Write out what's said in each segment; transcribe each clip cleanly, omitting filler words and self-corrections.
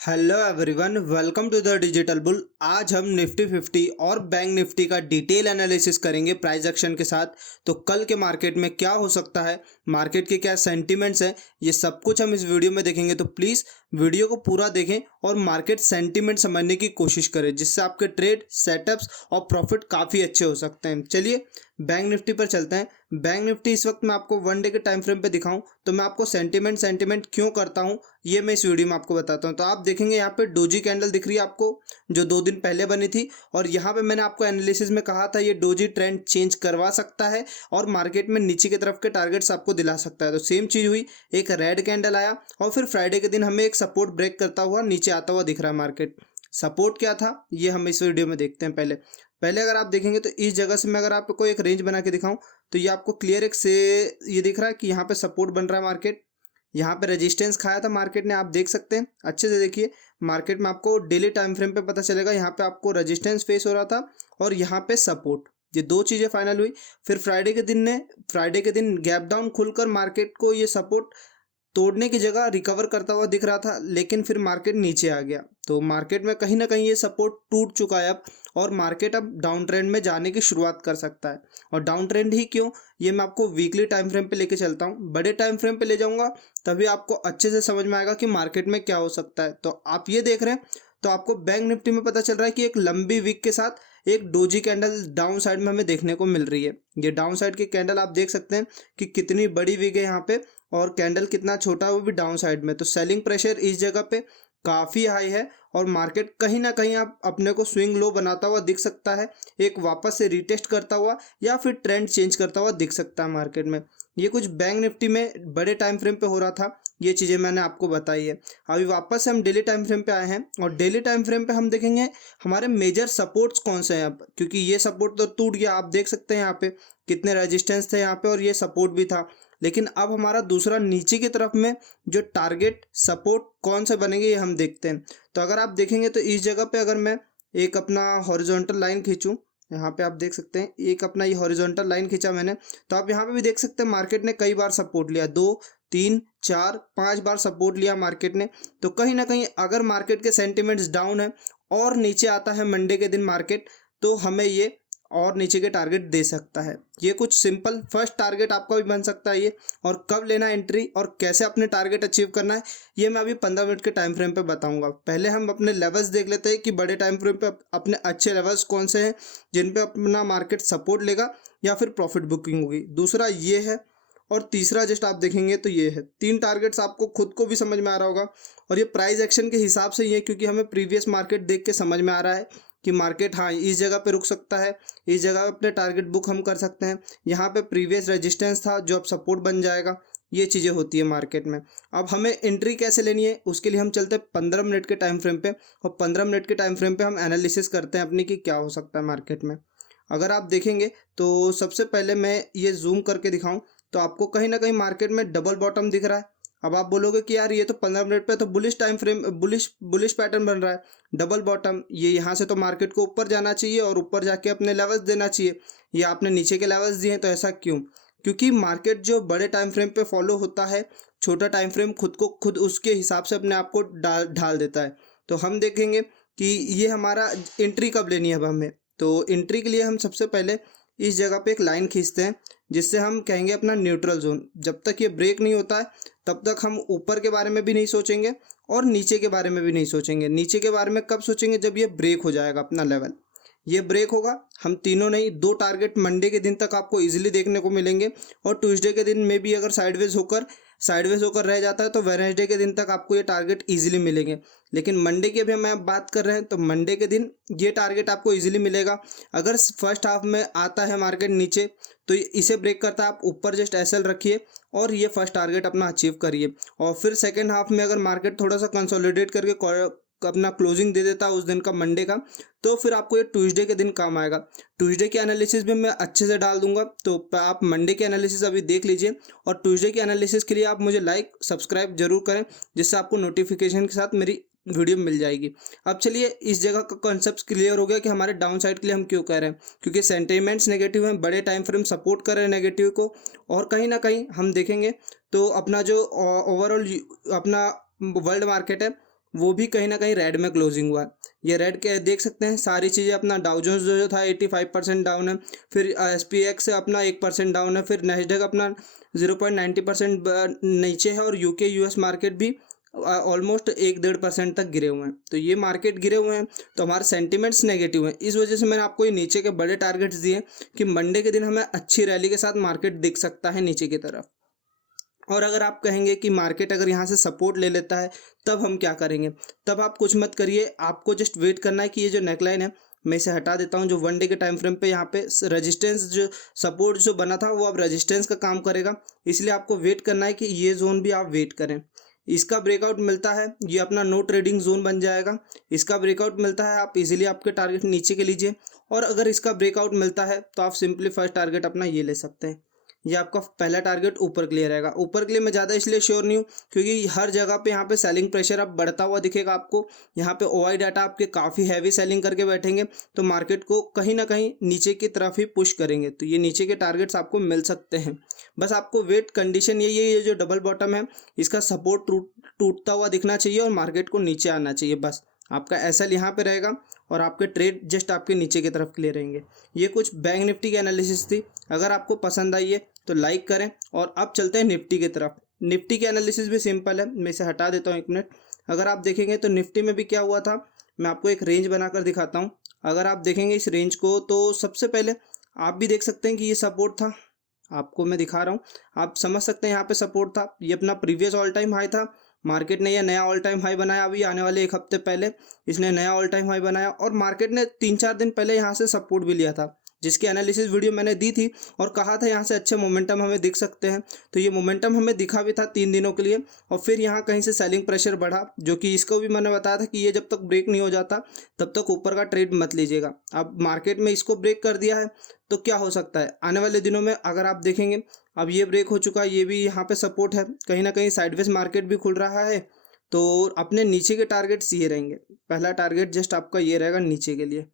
Hello everyone, welcome to the digital bull. आज हम Nifty 50 और बैंक निफ्टी का डिटेल एनालिसिस करेंगे प्राइस एक्शन के साथ। तो कल के मार्केट में क्या हो सकता है, मार्केट के क्या सेंटीमेंट्स हैं, ये सब कुछ हम इस वीडियो में देखेंगे। तो प्लीज़ वीडियो को पूरा देखें और मार्केट सेंटीमेंट समझने की कोशिश करें, जिससे आपके ट्रेड सेटअप्स और प्रॉफिट काफ़ी अच्छे हो सकते हैं। चलिए बैंक निफ्टी पर चलते हैं। बैंक निफ्टी इस वक्त मैं आपको वन डे के टाइम फ्रेम पे दिखाऊं तो मैं आपको सेंटीमेंट क्यों करता हूं, ये मैं इस वीडियो में आपको बताता हूं। तो आप देखेंगे यहाँ पे डोजी कैंडल दिख रही है आपको, जो 2 दिन पहले बनी थी। और यहाँ पे मैंने आपको एनालिसिस में कहा था ये डोजी ट्रेंड चेंज करवा सकता है और मार्केट में नीचे की तरफ के टारगेट्स आपको दिला सकता है। तो सेम चीज़ हुई, एक रेड कैंडल आया और फिर फ्राइडे के दिन हमें एक सपोर्ट ब्रेक करता हुआ नीचे आता हुआ दिख रहा है मार्केट। सपोर्ट क्या था ये हम इस वीडियो में देखते हैं। पहले पहले अगर आप देखेंगे तो इस जगह से मैं अगर आपको एक रेंज बना के दिखाऊं तो ये आपको क्लियर एक से ये दिख रहा है कि यहाँ पे सपोर्ट बन रहा है मार्केट। यहाँ पे रेजिस्टेंस खाया था मार्केट ने, आप देख सकते हैं अच्छे से। देखिए मार्केट में आपको डेली टाइम फ्रेम पे पता चलेगा, यहाँ पे आपको रेजिस्टेंस फेस हो रहा था और यहाँ पे सपोर्ट। ये दो चीज़ें फाइनल हुई। फिर फ्राइडे के दिन गैप डाउन खुलकर मार्केट को ये सपोर्ट तोड़ने की जगह रिकवर करता हुआ दिख रहा था, लेकिन फिर मार्केट नीचे आ गया। तो मार्केट में कहीं ना कहीं ये सपोर्ट टूट चुका है अब, और मार्केट अब डाउन ट्रेंड में जाने की शुरुआत कर सकता है। और डाउन ट्रेंड ही क्यों, ये मैं आपको वीकली टाइम फ्रेम पे लेके चलता हूँ। बड़े टाइम फ्रेम पे ले जाऊंगा तभी आपको अच्छे से समझ में आएगा कि मार्केट में क्या हो सकता है। तो आप ये देख रहे हैं तो आपको बैंक निफ्टी में पता चल रहा है कि एक लंबी वीक के साथ एक डोजी कैंडल डाउन साइड में हमें देखने को मिल रही है। ये डाउन साइड की कैंडल आप देख सकते हैं कि कितनी बड़ी वीक है यहाँ पे, और कैंडल कितना छोटा है वो भी डाउन साइड में। तो सेलिंग प्रेशर इस जगह पे काफ़ी हाई है और मार्केट कहीं ना कहीं आप अपने को स्विंग लो बनाता हुआ दिख सकता है, एक वापस से रीटेस्ट करता हुआ या फिर ट्रेंड चेंज करता हुआ दिख सकता है मार्केट में। ये कुछ बैंक निफ्टी में बड़े टाइम फ्रेम पे हो रहा था, ये चीज़ें मैंने आपको बताई है। अभी वापस से हम डेली टाइम फ्रेम पे आए हैं और डेली टाइम फ्रेम पे हम देखेंगे हमारे मेजर सपोर्ट्स कौन से हैं अब, क्योंकि ये सपोर्ट तो टूट गया। आप देख सकते हैं यहाँ पे कितने रेजिस्टेंस थे यहाँ पे और ये सपोर्ट भी था। लेकिन अब हमारा दूसरा नीचे की तरफ में जो टारगेट सपोर्ट कौन से बनेंगे ये हम देखते हैं। तो अगर आप देखेंगे तो इस जगह पे अगर मैं एक अपना हॉरिजॉन्टल लाइन खींचूं, यहाँ पे आप देख सकते हैं एक अपना ये हॉरिजॉन्टल लाइन खींचा मैंने, तो आप यहाँ पे भी देख सकते हैं मार्केट ने कई बार सपोर्ट लिया, 2 3 4 5 बार सपोर्ट लिया मार्केट ने। तो कहीं ना कहीं अगर मार्केट के सेंटिमेंट्स डाउन है और नीचे आता है मंडे के दिन मार्केट, तो हमें ये और नीचे के टारगेट दे सकता है। ये कुछ सिंपल फर्स्ट टारगेट आपका भी बन सकता है ये। और कब लेना एंट्री और कैसे अपने टारगेट अचीव करना है ये मैं अभी 15 मिनट के टाइम फ्रेम पे बताऊंगा। पहले हम अपने लेवल्स देख लेते हैं कि बड़े टाइम फ्रेम पे अपने अच्छे लेवल्स कौन से हैं जिन पे अपना मार्केट सपोर्ट लेगा या फिर प्रॉफिट बुकिंग होगी। दूसरा ये है और तीसरा जस्ट आप देखेंगे तो ये है। 3 टारगेट्स आपको खुद को भी समझ में आ रहा होगा और ये प्राइस एक्शन के हिसाब से ही है, क्योंकि हमें प्रीवियस मार्केट देख के समझ में आ रहा है कि मार्केट हाँ इस जगह पे रुक सकता है, इस जगह पे अपने टारगेट बुक हम कर सकते हैं। यहाँ पे प्रीवियस रेजिस्टेंस था जो अब सपोर्ट बन जाएगा। ये चीज़ें होती है मार्केट में। अब हमें एंट्री कैसे लेनी है उसके लिए हम चलते हैं 15 मिनट के टाइम फ्रेम पे, और 15 मिनट के टाइम फ्रेम पे हम एनालिसिस करते हैं अपनी कि क्या हो सकता है मार्केट में। अगर आप देखेंगे तो सबसे पहले मैं ये जूम करके दिखाऊं तो आपको कहीं ना कहीं मार्केट में डबल बॉटम दिख रहा है। अब आप बोलोगे कि यार ये तो 15 मिनट पे तो bullish time frame bullish pattern बन रहा है, डबल बॉटम, ये यहाँ से तो मार्केट को ऊपर जाना चाहिए और ऊपर जाके अपने लेवल्स देना चाहिए। ये आपने नीचे के लेवल्स दिए हैं, तो ऐसा क्यों? क्योंकि मार्केट जो बड़े टाइम फ्रेम पे फॉलो होता है, छोटा टाइम फ्रेम खुद को खुद उसके हिसाब से अपने आप को ढाल देता है। तो हम देखेंगे कि ये हमारा एंट्री कब लेनी है अब हमें। तो एंट्री के लिए हम सबसे पहले इस जगह पे एक लाइन खींचते हैं, जिससे हम कहेंगे अपना न्यूट्रल जोन। जब तक ये ब्रेक नहीं होता है तब तक हम ऊपर के बारे में भी नहीं सोचेंगे और नीचे के बारे में भी नहीं सोचेंगे। नीचे के बारे में कब सोचेंगे, जब ये ब्रेक हो जाएगा अपना लेवल। ये ब्रेक होगा, हम तीनों नहीं 2 टारगेट मंडे के दिन तक आपको इजीली देखने को मिलेंगे, और ट्यूसडे के दिन में भी अगर साइडवेज होकर रह जाता है तो वेडनेसडे के दिन तक आपको ये टारगेट इजीली मिलेंगे। लेकिन मंडे की अभी हम बात कर रहे हैं तो मंडे के दिन ये टारगेट आपको इजीली मिलेगा। अगर फर्स्ट हाफ में आता है मार्केट नीचे तो इसे ब्रेक करता है, आप ऊपर जस्ट एसएल रखिए और ये फर्स्ट टारगेट अपना अचीव करिए। और फिर सेकेंड हाफ में अगर मार्केट थोड़ा सा कंसोलिडेट करके अपना क्लोजिंग दे देता है उस दिन का मंडे का, तो फिर आपको ये ट्यूसडे के दिन काम आएगा। ट्यूसडे की एनालिसिस भी मैं अच्छे से डाल दूंगा, तो आप मंडे की एनालिसिस अभी देख लीजिए और ट्यूसडे की एनालिसिस के लिए आप मुझे लाइक सब्सक्राइब जरूर करें, जिससे आपको नोटिफिकेशन के साथ मेरी वीडियो मिल जाएगी। अब चलिए इस जगह का कॉन्सेप्ट क्लियर हो गया कि हमारे डाउन साइड के लिए हम क्यों कह रहे हैं, क्योंकि सेंटिमेंट्स नेगेटिव हैं, बड़े टाइम फ्रेम सपोर्ट कर रहे हैं नेगेटिव को। और कहीं ना कहीं हम देखेंगे तो अपना जो ओवरऑल अपना वर्ल्ड मार्केट है वो भी कहीं ना कहीं रेड में क्लोजिंग हुआ है। ये रेड के देख सकते हैं सारी चीज़ें, अपना डाउ जोन्स जो था 85% डाउन है, फिर SPX अपना 1% डाउन है, फिर नैस्डैक अपना 0.90% नीचे है, और UK US मार्केट भी ऑलमोस्ट 1-1.5% तक गिरे हुए हैं। तो ये मार्केट गिरे हुए हैं तो हमारे सेंटिमेंट्स नेगेटिव हैं। इस वजह से मैंने आपको ये नीचे के बड़े टारगेट्स दिए कि मंडे के दिन हमें अच्छी रैली के साथ मार्केट दिख सकता है नीचे की तरफ। और अगर आप कहेंगे कि मार्केट अगर यहाँ से सपोर्ट ले लेता है तब हम क्या करेंगे, तब आप कुछ मत करिए, आपको जस्ट वेट करना है कि ये जो नेकलाइन है मैं इसे हटा देता हूँ, जो 1 डे के टाइम फ्रेम पे यहाँ पे रेजिस्टेंस जो सपोर्ट जो बना था वो अब रेजिस्टेंस का काम करेगा। इसलिए आपको वेट करना है कि ये जोन भी आप वेट करें। इसका ब्रेकआउट मिलता है ये अपना नो ट्रेडिंग जोन बन जाएगा। इसका ब्रेकआउट मिलता है आप इजीली आपके टारगेट नीचे के लीजिए, और अगर इसका ब्रेकआउट मिलता है तो आप सिंपली फर्स्ट टारगेट अपना ये ले सकते हैं। ये आपका पहला टारगेट ऊपर के लिए रहेगा। ऊपर के लिए मैं ज़्यादा इसलिए श्योर नहीं हूँ क्योंकि हर जगह पे यहाँ पे सेलिंग प्रेशर अब बढ़ता हुआ दिखेगा आपको। यहाँ पे OI डाटा आपके काफ़ी हैवी सेलिंग करके बैठेंगे तो मार्केट को कहीं ना कहीं नीचे की तरफ ही पुश करेंगे। तो ये नीचे के टारगेट्स आपको मिल सकते हैं। बस आपको वेट कंडीशन यही है, ये जो डबल बॉटम है इसका सपोर्ट टूटता हुआ दिखना चाहिए और मार्केट को नीचे आना चाहिए। बस आपका SL यहाँ पे रहेगा और आपके ट्रेड जस्ट आपके नीचे की तरफ क्लियर रहेंगे। ये कुछ बैंक निफ्टी की एनालिसिस थी। अगर आपको पसंद आई है तो लाइक करें। और अब चलते हैं निफ्टी की तरफ। निफ्टी की एनालिसिस भी सिंपल है, मैं इसे हटा देता हूँ 1 मिनट। अगर आप देखेंगे तो निफ्टी में भी क्या हुआ था, मैं आपको एक रेंज बनाकर दिखाता हूँ। अगर आप देखेंगे इस रेंज को तो सबसे पहले आप भी देख सकते हैं कि ये सपोर्ट था, आपको मैं दिखा रहा हूँ, आप समझ सकते हैं यहाँ पे सपोर्ट था। ये अपना प्रीवियस ऑल टाइम हाई था, मार्केट ने यह नया ऑल टाइम हाई बनाया। अभी आने वाले 1 हफ्ते पहले इसने नया ऑल टाइम हाई बनाया और मार्केट ने 3-4 दिन पहले यहाँ से सपोर्ट भी लिया था, जिसकी एनालिसिस वीडियो मैंने दी थी और कहा था यहाँ से अच्छे मोमेंटम हमें दिख सकते हैं। तो ये मोमेंटम हमें दिखा भी था 3 दिनों के लिए, और फिर यहाँ कहीं से सेलिंग प्रेशर बढ़ा, जो कि इसको भी मैंने बताया था कि ये जब तक ब्रेक नहीं हो जाता तब तक ऊपर का ट्रेड मत लीजिएगा। अब मार्केट में इसको ब्रेक कर दिया है तो क्या हो सकता है आने वाले दिनों में, अगर आप देखेंगे अब ये ब्रेक हो चुका है, ये भी यहाँ पे सपोर्ट है, कहीं ना कहीं साइडवेज मार्केट भी खुल रहा है। तो अपने नीचे के टारगेट्स ये रहेंगे। पहला टारगेट जस्ट आपका ये रहेगा नीचे के लिए,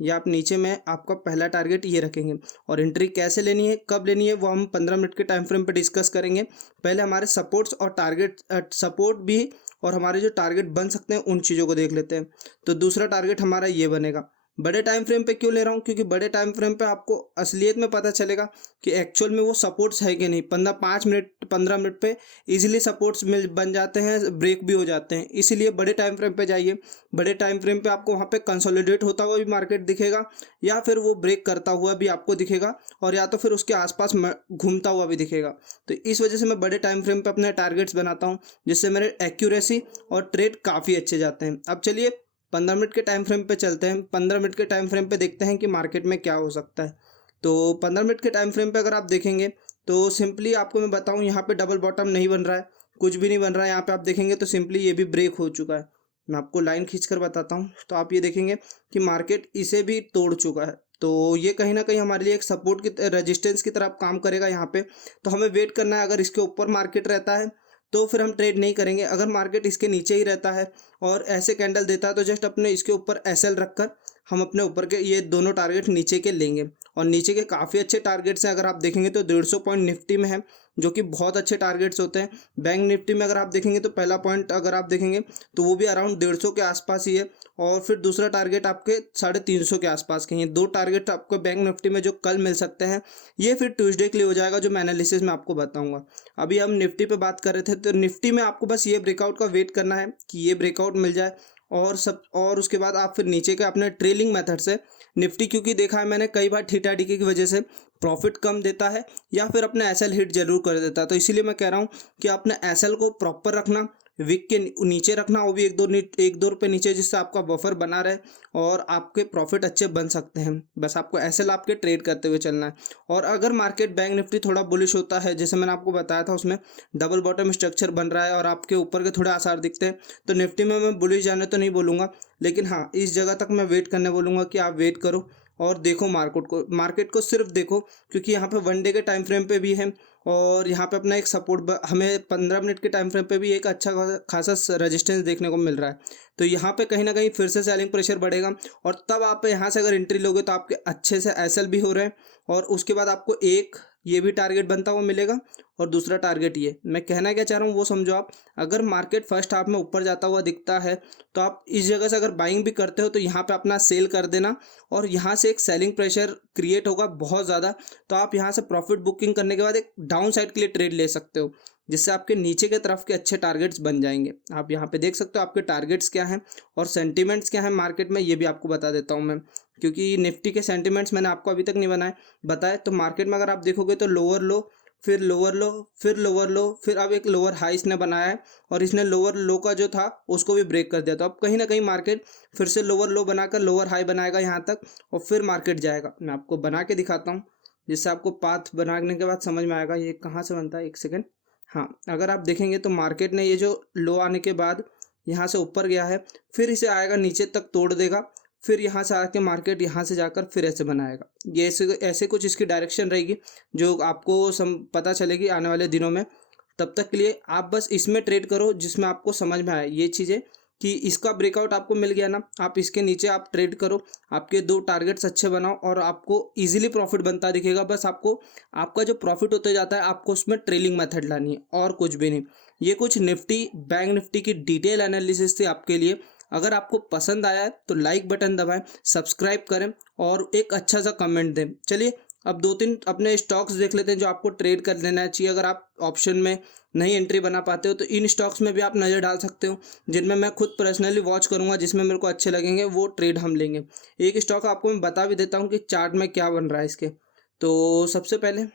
या आप नीचे में आपका पहला टारगेट ये रखेंगे। और एंट्री कैसे लेनी है, कब लेनी है, वो हम 15 मिनट के टाइम फ्रेम पे डिस्कस करेंगे। पहले हमारे सपोर्ट्स और टारगेट, सपोर्ट भी और हमारे जो टारगेट बन सकते हैं उन चीज़ों को देख लेते हैं। तो दूसरा टारगेट हमारा ये बनेगा। बड़े टाइम फ्रेम पे क्यों ले रहा हूँ, क्योंकि बड़े टाइम फ्रेम पे आपको असलियत में पता चलेगा कि एक्चुअल में वो सपोर्ट्स है कि नहीं। 15 मिनट पे इजीली सपोर्ट्स मिल बन जाते हैं, ब्रेक भी हो जाते हैं। इसीलिए बड़े टाइम फ्रेम पे जाइए। बड़े टाइम फ्रेम पे आपको वहाँ पे कंसोलिडेट होता हुआ भी मार्केट दिखेगा, या फिर वो ब्रेक करता हुआ भी आपको दिखेगा, और या तो फिर उसके आसपास घूमता हुआ भी दिखेगा। तो इस वजह से मैं बड़े टाइम फ्रेम पे अपने टारगेट्स बनाता हूँ, जिससे मेरे एक्यूरेसी और ट्रेड काफ़ी अच्छे जाते हैं। अब चलिए 15 मिनट के टाइम फ्रेम पे चलते हैं। 15 मिनट के टाइम फ्रेम पे देखते हैं कि मार्केट में क्या हो सकता है। तो 15 मिनट के टाइम फ्रेम पे अगर आप देखेंगे तो सिंपली आपको मैं बताऊं, यहाँ पे डबल बॉटम नहीं बन रहा है, कुछ भी नहीं बन रहा है। यहाँ पे आप देखेंगे तो सिंपली ये भी ब्रेक हो चुका है। मैं आपको लाइन खींचकर बताता हूँ तो आप ये देखेंगे कि मार्केट इसे भी तोड़ चुका है। तो ये कहीं ना कहीं हमारे लिए एक सपोर्ट की रेजिस्टेंस की तरफ काम करेगा यहाँ पे। तो हमें वेट करना है। अगर इसके ऊपर मार्केट रहता है तो फिर हम ट्रेड नहीं करेंगे। अगर मार्केट इसके नीचे ही रहता है और ऐसे कैंडल देता है तो जस्ट अपने इसके ऊपर SL रखकर हम अपने ऊपर के ये दोनों टारगेट नीचे के लेंगे। और नीचे के काफ़ी अच्छे टारगेट्स हैं। अगर आप देखेंगे तो 150 पॉइंट निफ्टी में है, जो कि बहुत अच्छे टारगेट्स होते हैं। बैंक निफ्टी में अगर आप देखेंगे तो पहला पॉइंट अगर आप देखेंगे तो वो भी अराउंड 150 के आसपास ही है, और फिर दूसरा टारगेट आपके 350 के आसपास के हैं। 2 टारगेट आपको बैंक निफ्टी में जो कल मिल सकते हैं, ये फिर ट्यूसडे के लिए हो जाएगा, जो मैं एनालिसिस में आपको बताऊंगा। अभी हम निफ्टी पे बात कर रहे थे, तो निफ्टी में आपको बस ये ब्रेकआउट का वेट करना है कि ये ब्रेकआउट मिल जाए, और उसके बाद आप फिर नीचे के अपने ट्रेलिंग मेथड से निफ्टी, क्योंकि देखा है मैंने कई बार थीटा डीके की वजह से प्रॉफिट कम देता है या फिर अपने SL हिट जरूर कर देता है। तो इसीलिए मैं कह रहा हूँ कि अपने SL को प्रॉपर रखना, विक के नीचे रखना, वो भी 1-2 रुपये नीचे, जिससे आपका बफर बना रहे और आपके प्रॉफिट अच्छे बन सकते हैं। बस आपको SL आपके ट्रेड करते हुए चलना है। और अगर मार्केट बैंक निफ्टी थोड़ा बुलिश होता है, जैसे मैंने आपको बताया था उसमें डबल बॉटम स्ट्रक्चर बन रहा है और आपके ऊपर के थोड़े आसार दिखते हैं, तो निफ्टी में मैं बुलिश जाने तो नहीं बोलूँगा, लेकिन हाँ इस जगह तक मैं वेट करने बोलूँगा कि आप वेट करो और देखो मार्केट को सिर्फ देखो, क्योंकि यहाँ पे 1 डे के टाइम फ्रेम पे भी है, और यहाँ पे अपना एक सपोर्ट हमें 15 मिनट के टाइम फ्रेम पे भी एक अच्छा खासा रेजिस्टेंस देखने को मिल रहा है। तो यहाँ पे कहीं ना कहीं फिर से सेलिंग प्रेशर बढ़ेगा, और तब आप यहाँ से अगर एंट्री लोगे तो आपके अच्छे से SL भी हो रहे हैं, और उसके बाद आपको 1 ये भी टारगेट बनता हुआ मिलेगा और दूसरा टारगेट ये। मैं कहना क्या चाह रहा हूँ वो समझो आप। अगर मार्केट फर्स्ट हाफ में ऊपर जाता हुआ दिखता है तो आप इस जगह से अगर बाइंग भी करते हो तो यहाँ पे अपना सेल कर देना और यहाँ से एक सेलिंग प्रेशर क्रिएट होगा बहुत ज़्यादा। तो आप यहाँ से प्रॉफिट बुकिंग करने के बाद एक डाउन साइड के लिए ट्रेड ले सकते हो, जिससे आपके नीचे के तरफ के अच्छे टारगेट्स बन जाएंगे। आप यहाँ पे देख सकते हो आपके टारगेट्स क्या हैं और सेंटीमेंट्स क्या हैं मार्केट में, ये भी आपको बता देता हूँ मैं, क्योंकि निफ्टी के सेंटीमेंट्स मैंने आपको अभी तक नहीं बताए। तो मार्केट में अगर आप देखोगे तो लोअर लो, फिर लोअर लो, फिर लोअर लो, फिर अब एक लोअर हाई इसने बनाया है और इसने लोअर लो का जो था उसको भी ब्रेक कर दिया। तो अब कहीं ना कहीं मार्केट फिर से लोअर लो बनाकर लोअर हाई बनाएगा यहाँ तक और फिर मार्केट जाएगा। मैं आपको बना के दिखाता हूँ जिससे आपको पाथ बनाने के बाद समझ में आएगा ये कहाँ से बनता है। एक सेकेंड। हाँ, अगर आप देखेंगे तो मार्केट ने ये जो लो आने के बाद यहाँ से ऊपर गया है, फिर इसे आएगा नीचे तक तोड़ देगा, फिर यहाँ से आके मार्केट यहाँ से जाकर फिर ऐसे बनाएगा। ये ऐसे कुछ इसकी डायरेक्शन रहेगी जो आपको पता चलेगी आने वाले दिनों में। तब तक के लिए आप बस इसमें ट्रेड करो जिसमें आपको समझ में आए ये चीज़ें कि इसका ब्रेकआउट आपको मिल गया ना, आप इसके नीचे आप ट्रेड करो, आपके 2 टारगेट्स अच्छे बनाओ और आपको इजीली प्रॉफिट बनता दिखेगा। बस आपको आपका जो प्रॉफिट होते जाता है आपको उसमें ट्रेलिंग मेथड लानी है और कुछ भी नहीं। ये कुछ निफ्टी बैंक निफ्टी की डिटेल एनालिसिस थी आपके लिए। अगर आपको पसंद आया है तो लाइक बटन दबाएं, सब्सक्राइब करें और एक अच्छा सा कमेंट दें। चलिए अब 2-3 अपने स्टॉक्स देख लेते हैं जो आपको ट्रेड कर लेना चाहिए। अगर आप ऑप्शन में नई एंट्री बना पाते हो तो इन स्टॉक्स में भी आप नज़र डाल सकते हो, जिनमें मैं खुद पर्सनली वॉच करूंगा, जिसमें मेरे को अच्छे लगेंगे वो ट्रेड हम लेंगे। एक स्टॉक आपको मैं बता भी देता हूँ कि चार्ट में क्या बन रहा है इसके। तो सबसे पहले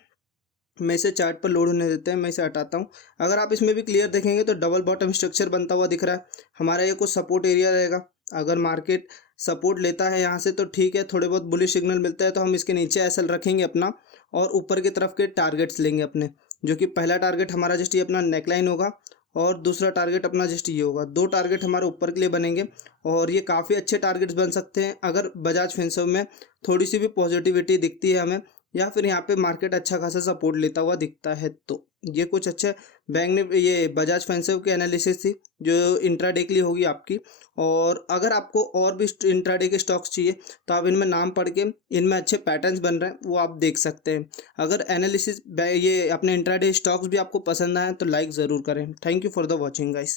मैं इसे चार्ट पर लोड होने देते हैं, मैं इसे हटाता हूँ। अगर आप इसमें भी क्लियर देखेंगे तो डबल बॉटम स्ट्रक्चर बनता हुआ दिख रहा है हमारा। ये कुछ सपोर्ट एरिया रहेगा। अगर मार्केट सपोर्ट लेता है यहाँ से तो ठीक है, थोड़े बहुत बुलिश सिग्नल मिलता है तो हम इसके नीचे एसएल रखेंगे अपना और ऊपर की तरफ के टारगेट्स लेंगे अपने, जो कि पहला टारगेट हमारा जस्ट ये अपना नेकलाइन होगा और दूसरा टारगेट अपना जस्ट ये होगा। 2 टारगेट हमारे ऊपर के लिए बनेंगे और ये काफ़ी अच्छे टारगेट्स बन सकते हैं अगर बजाज फिनसर्व में थोड़ी सी भी पॉजिटिविटी दिखती है हमें, या फिर यहाँ पे मार्केट अच्छा खासा सपोर्ट लेता हुआ दिखता है। तो ये कुछ अच्छे बैंक ने ये बजाज फिनसर्व की एनालिसिस थी जो इंट्राडे के लिए होगी आपकी। और अगर आपको और भी इंट्राडे के स्टॉक्स चाहिए तो आप इनमें नाम पढ़ के इनमें अच्छे पैटर्न्स बन रहे हैं वो आप देख सकते हैं। अगर एनालिसिस ये अपने इंट्राडे स्टॉक्स भी आपको पसंद आए तो लाइक ज़रूर करें। Thank you for the watching guys.